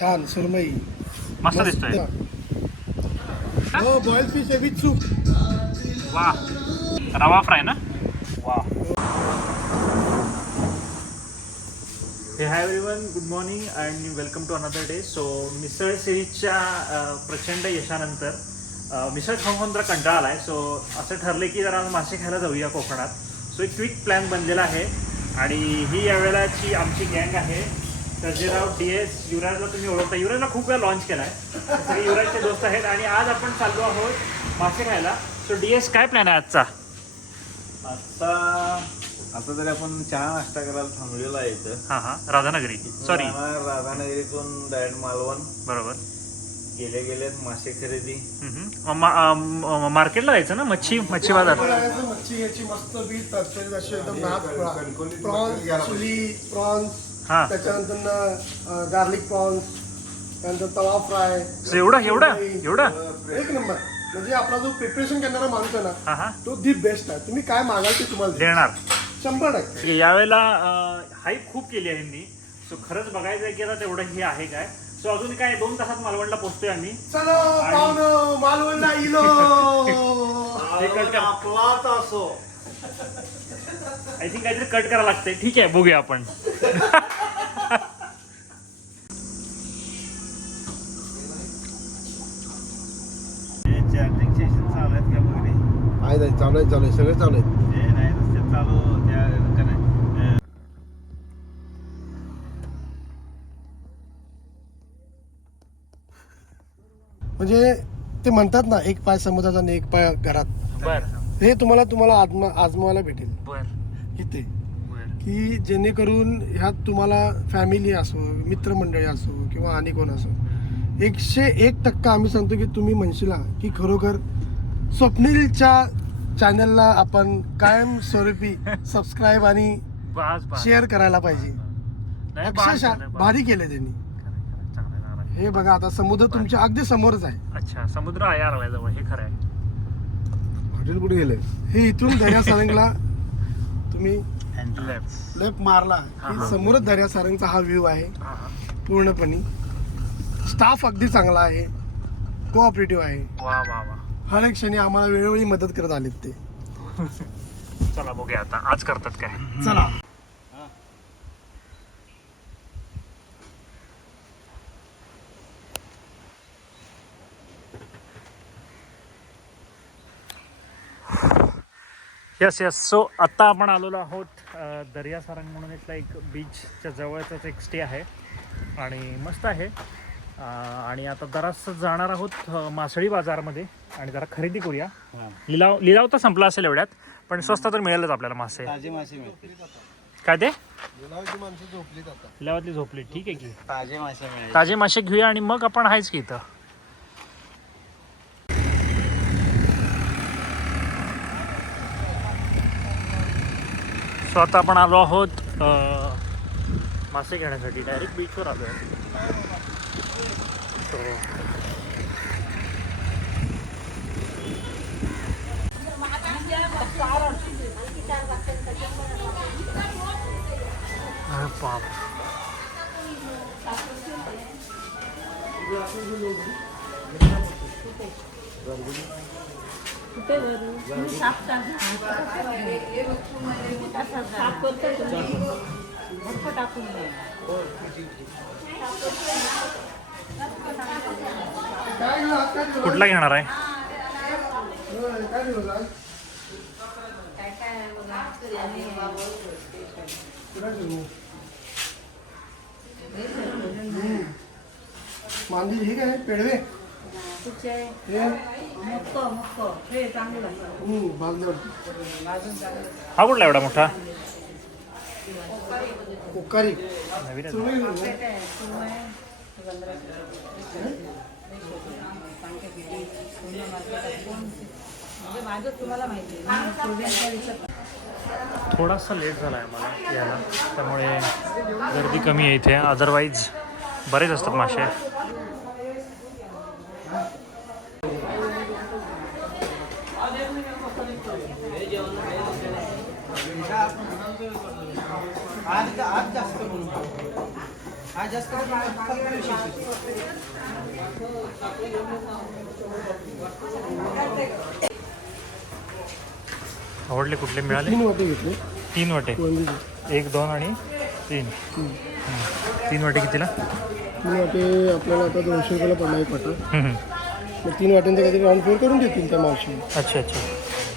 छान सुरमई मस्त दिसतोय. हो बॉईल फिश विथ सूप. वा, रवा फ्राय ना. वा. हे hi everyone, good morning and welcome to another day. So मिसळ सिरीजच्या प्रचंड यशानंतर मिसळ खाऊन जरा कंटाळा आला आहे. सो असं ठरलं की जरा मासे खायला जाऊया कोकणात. सो एक क्विक प्लॅन बनलेला आहे आणि ही यावेळेलाची आमची गँग आहे. सर्जेराव, DS, युवराजला तुम्ही ओळखता. युवराजला खूप वेळा लॉन्च केला आहे. सगळे युवराजचे दोस्त आहेत आणि आज आपण चाललो आहोत मासे खायला. सो DS, काय प्लॅन आहे आजचा? आता तरी आपण चहा नाश्ता करायला थांबलेला आहे इथं. हां, राधानगरी. सॉरी, राधानगरीतून डायरेक्ट मालवण. बरोबर. गेले मासे खरेदी. मार्केटला जायचं ना, मच्छी बाजार. मच्छी याची मस्त बीट तरतरी अशी एकदम प्रॉन्स, चिली प्रॉन्स, हां, त्याच्यानंतर गार्लिक प्रॉन्स, त्यानंतर तवा फ्राय. एवढा एक नंबर. म्हणजे आपला जो प्रिपरेशन करणारा माणूस आहे ना, हां तो दी बेस्ट आहे. तुम्ही काय मागाल ते तुम्हाला देणार 100%. यावेळेला. हाईप खूप केली आहे यांनी. सो खरंच बघायचं आहे की आता तेवढं हे आहे काय. सो अजून काय 2 तासात मालवणला पोहोचतोय आम्ही. चलो पाहुणं, मालवणला इलो. आपलाच असो. आय थिंक काहीतरी कट करायला लागतंय. ठीक आहे, बघूया आपण. चार्जिंग स्टेशन चालू आहेत का वगैरे? चालू आहे सगळे चालू आहे. ते नाही रस्त्यात चालू त्या म्हणजे ते म्हणतात ना, एक पाय समुद्रात आणि एक पाय घरात. बर हे तुम्हाला आजमावायला भेटेल बर इथे, बर. की जेणेकरून ह्यात तुम्हाला फॅमिली असो, मित्रमंडळी असो किंवा आणि कोण असो, 101% आम्ही सांगतो की तुम्ही म्हणशीला की खरोखर स्वप्नीलच्या चॅनलला आपण कायम स्वरूपी सबस्क्राईब आणि बस. शेअर करायला पाहिजे. नाही, अक्षरशः भारी केले त्यांनी. हे बघा, आता समुद्र तुमच्या अगदी समोरच आहे. अच्छा, समुद्र आहे यार जवळ. हे खरं आहे. हॉटेल कुठे गेले? हे इथून दर्या सारंगला तुम्ही लेफ्ट मारला की समोरच दर्या सारंगचा हा व्ह्यू आहे पूर्णपणे. स्टाफ अगदी चांगला आहे, कोऑपरेटिव्ह आहे. वा वा वा. हर एक क्षणी आम्हाला वेळोवेळी मदत करत आलेत ते. चला बघूया आता आज करतात काय. चला. यस. सो आत्ता आपण आलेलो आहोत दर्या सारंग म्हणून इथला एक बीचच्या जवळचाच एक स्टे आहे आणि मस्त आहे. आणि आता जरासं जाणार आहोत मासळी बाजारमध्ये आणि जरा खरेदी करूया. लिलाव तर संपला असेल एवढ्यात, पण स्वस्त तर मिळेलच आपल्याला मासे. ताजे मासे मिळतील. काय ते? माणसं झोपलीत आता. लिलावातली झोपली. ठीक आहे की ताजे मासे मिळेल. ताजे मासे घेऊया आणि मग आपण आहेच की इथं. सो आता आपण आलो आहोत मासे घेण्यासाठी. डायरेक्ट बीचवर आलो आहे. बाप. कुठला घेणार आहे? मांदी ठीक आहे. पेडवे हा कुठला एवढा मोठा? कोकारी नवीन आहे. थोडासा लेट झाला आहे मला यायला, त्यामुळे गर्दी कमी आहे इथे. अदरवाईज बरेच असतात मासे. आवडले कुठले मिळाले? 3 वाटे घेतले 3 वाटे, कोळंबीचे. 1 2 आणि 3. 3 वाटे कितीला? 3 वाटे आपल्याला आता 200 रुपयाला पडला एक वाटा. हम्म. मग 3 वाट्यांचं काहीतरी राऊंड फोर करून देतील त्या मावशी. अच्छा अच्छा.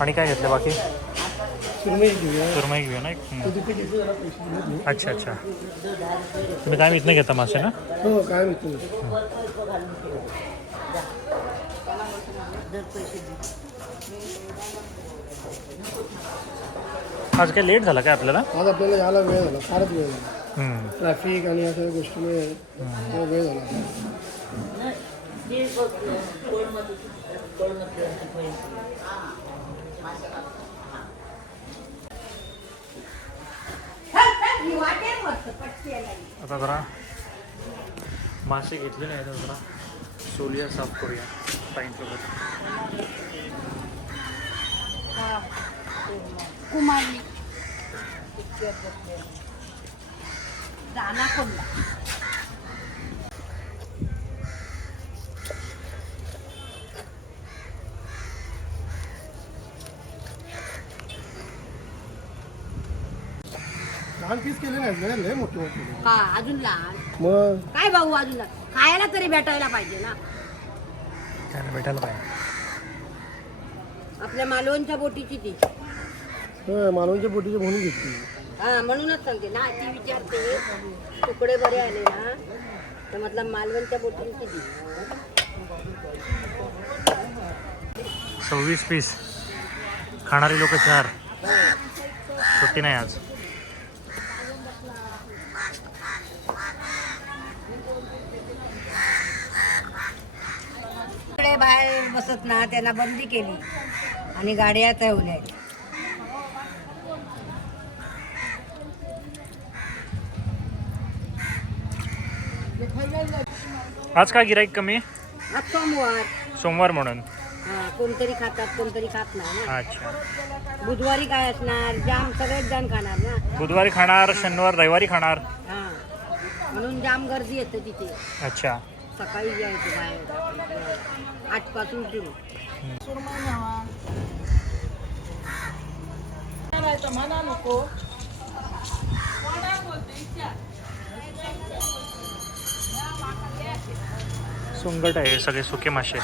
आणि काय घेतलं बाकी? सुरमई घेऊया. सुरमई घेऊया ना एक. तो तिथे घेतो जरा पैसे देत नाही. अच्छा अच्छा. तुम्ही काय इथनं घेता मासे ना? हो काय मिळतो. आज काय लेट झाला काय आपल्याला? आज आपल्याला यायला वेळ झाला, फारच वेळ झाला. हम्म. ट्रॅफिक आणि या सगळ्या गोष्टीमुळे थोडा वेळ झाला. आता जरा मासे घेतले नाही तर जरा सोलिया साफ करूया ताईंसोबत. कुमारी दाना कोल्हा लहान पीस केले नाहीत ना, लय मोठे मोठे. हा अजून लहान मग काय भाऊ अजून लहान? खायला तरी भेटायला पाहिजे ना. त्याला भेटायला पाहिजे. आपल्या मालवणच्या बोटीची ती मालवणच्या बोटीचे म्हणून घेतली. हा म्हणूनच सांगते ना, ती विचारते तुकडे बरे आले ना तर मतलब मालवणच्या बोटीची ती. 26 पीस खाणारी लोक 4. सुट्टी नाही आज. तिकडे बाहेर बसत ना त्यांना बंदी केली आणि गाड्या ठेवल्या. आज काय गिराईक कमी? आज सोमवार. सोमवार म्हणून. हा कोणतरी खातात कोणतरी खात नाही ना. अच्छा. बुधवारी काय असणार? जाम सगळेच जण खाणार ना. बुधवारी खाणार, शनिवार रविवारी खाणार. हा म्हणून जाम गर्दी येते तिथे. अच्छा. सकाळी जायचं बाहेर 8 पासून सुरू. सुंगट आहे सगळे सुके मासे.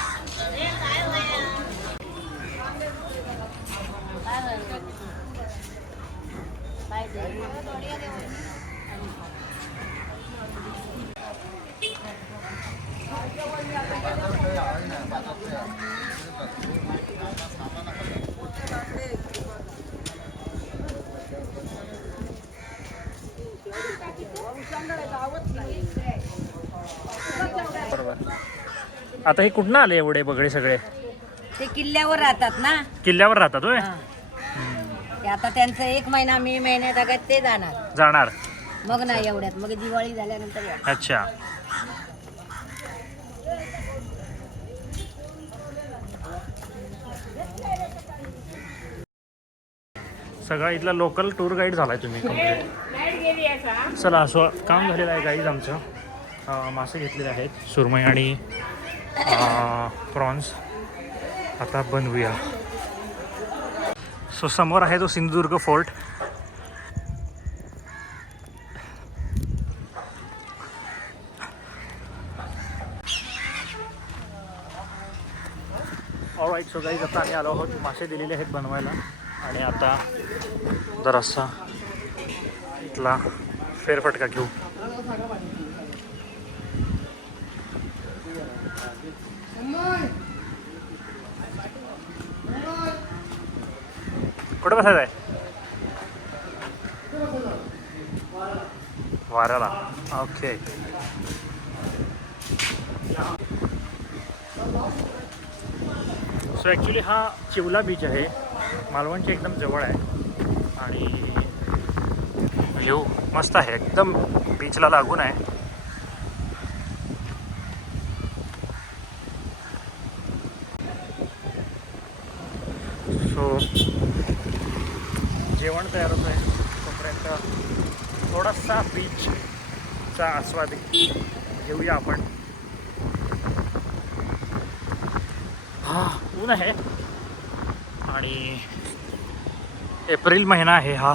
बरोबर. आता हे कुठनं आले एवढे बगळे सगळे? ते किल्ल्यावर राहतात ना. किल्ल्यावर राहतात होय? हा. ते आता त्यांचं 1 महिना मे महिन्यात अगत ते जाणार. जाणार. मग नाही एवढ्यात, मग दिवाळी झाल्यानंतर या. अच्छा. सगळा इथला लोकल टूर गाईड झालाय तुम्ही कंप्लीट. चला असं काम झालेलं आहे गाईज आमचं. मासे घेतलेले आहेत सुरमई आणि प्रॉन्स. आता बनवूया. सो समोर आहे तो Sindhudurg fort. All right. So guys आता आम्ही आलो आहोत. मासे दिलेले आहेत बनवायला आणि आता जरासा इथला फेरफटका घेऊ. कुठं बसायचं आहे? वाऱ्याला. ओके. सो ॲक्च्युली हा चिवला बीच आहे. मालवणच्या एकदम जवळ आहे आणि व्ह्यू मस्त आहे. एकदम बीचला लागून आहे. सो जेवण तयार होतं आहे तोपर्यंत थोडासा बीच बीचचा आस्वाद घेऊया आपण. हा ऊन आहे आणि एप्रिल महिना आहे हा.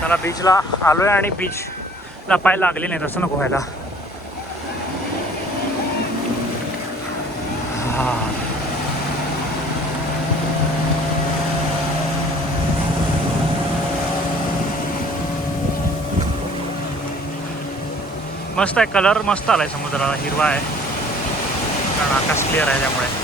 त्याला बीचला आलोय आणि बीचला पाय लागले नाही तसं नको व्हायला. मस्त आहे, कलर मस्त आलाय समुद्राला, हिरवा आहे कारण आकाश क्लिअर आहे त्यामुळे.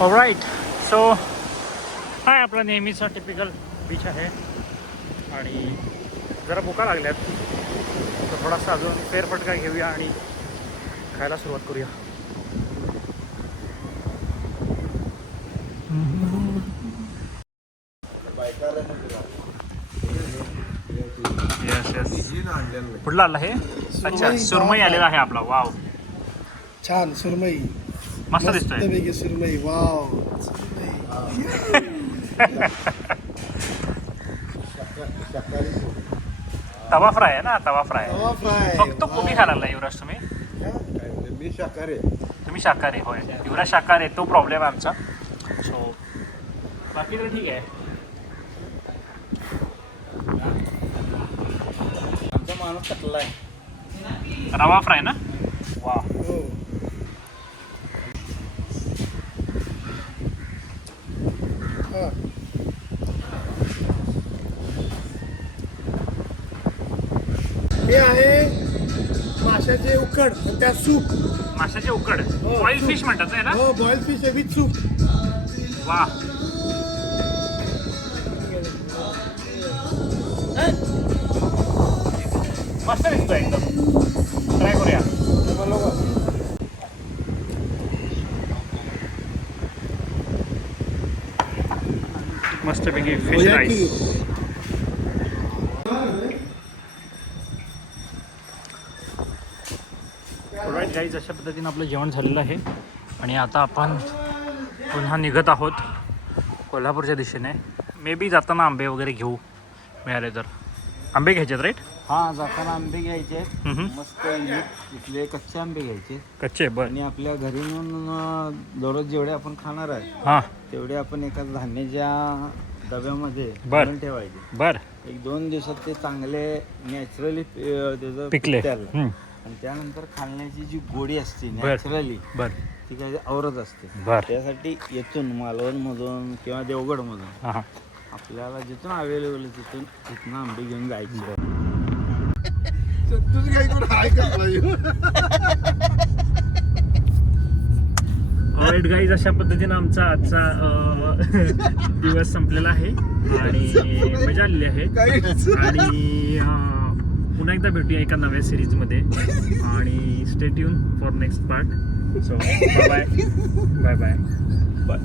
ऑलराईट, सो हा आपला नेहमीचा टिपिकल बीच आहे आणि जरा भुका लागल्यात तर थोडासा अजून फेरफटका घेऊया आणि खायला सुरुवात करूया. येस येस, कुठला आला हे? अच्छा, सुरमई आलेला आहे आपला. वाव, छान सुरमई, मस्त दिसतोय. मस्तपैकी सुरमई. वाव, तवा फ्राय आहे ना, तवा फ्राय. तवा फ्राय. फक्त कोबी खायला लागला युवराज तुम्ही? मी शाकाहारी. तुम्ही शाकाहारी? होय, युवराज शाकाहारी आहे, तो प्रॉब्लेम आहे आमचा. सो बाकी तर ठीक आहे. आमचा माणूस कटला आहे. रवा फ्राय ना? वा, हो. हा. हे आहे माशाचे उकड आणि त्यात सूप. माशाचे उकड, हो, ऑइल सूप. फिश म्हणतात आहे ना? हो, बॉईल फिश विथ सूप. वा, मस्त दिसतोय एकदम. ट्राय करूया. मस्तपैकी फिश राईस. ऑलराईट गाईज, अशा पद्धतीने आपलं जेवण झालेलं आहे आणि आता आपण पुन्हा निघत आहोत कोल्हापूरच्या दिशेने. मे बी जाताना आंबे वगैरे घेऊ मिळाले तर. आंबे घ्यायचेत राईट? हा, जाताना आंबे घ्यायचे, हम्म. मस्त इथले कच्चे आंबे घ्यायचे कच्चे, बर. आणि आपल्या घरी नेऊन दररोज जेवढे आपण खाणार आहे हां, तेवढे आपण एका धान्याच्या डब्यामध्ये बर. भरून ठेवायचे. बर. 1-2 दिवसात ते चांगले नॅचरली त्याचं पिकले. पिकत्याल. हम्म. आणि त्यानंतर खाण्याची जी गोडी असते बर. नॅचरली बर. ती काय आवरत असते. बर. त्यासाठी येथून मालवणमधून किंवा देवगडमधून हां हां. आपल्याला जिथून अवेलेबल तिथून आंबे घेऊन जायचे. तुझी काही कोण हाय का पाहिजे? ऑलराईट गाईज, अशा पद्धतीनं आमचा आजचा दिवस संपलेला आहे आणि मजा आलेली आहे. आणि पुन्हा एकदा भेटूया एका नव्या सिरीजमध्ये आणि stay tuned for next part. So bye bye bye bye.